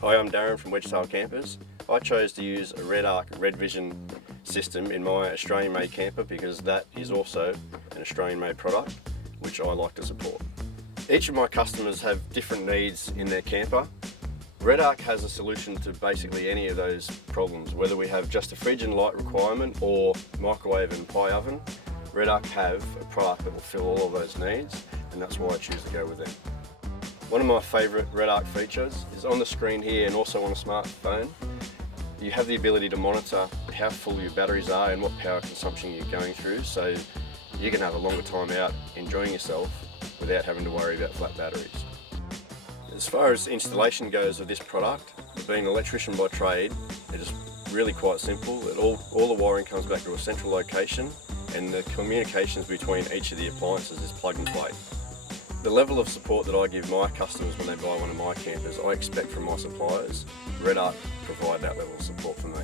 Hi, I'm Darren from Wedgetail Campers. I chose to use a REDARC RedVision system in my Australian-made camper because that is also an Australian-made product which I like to support. Each of my customers have different needs in their camper. REDARC has a solution to basically any of those problems, whether we have just a fridge and light requirement or microwave and pie oven. REDARC have a product that will fill all of those needs, and that's why I choose to go with them. One of my favourite REDARC features is on the screen here and also on a smartphone. You have the ability to monitor how full your batteries are and what power consumption you're going through, so you can have a longer time out enjoying yourself without having to worry about flat batteries. As far as installation goes of this product, being an electrician by trade, it is really quite simple. All the wiring comes back to a central location and the communications between each of the appliances is plug and play. The level of support that I give my customers when they buy one of my campers, I expect from my suppliers. REDARC provide that level of support for me.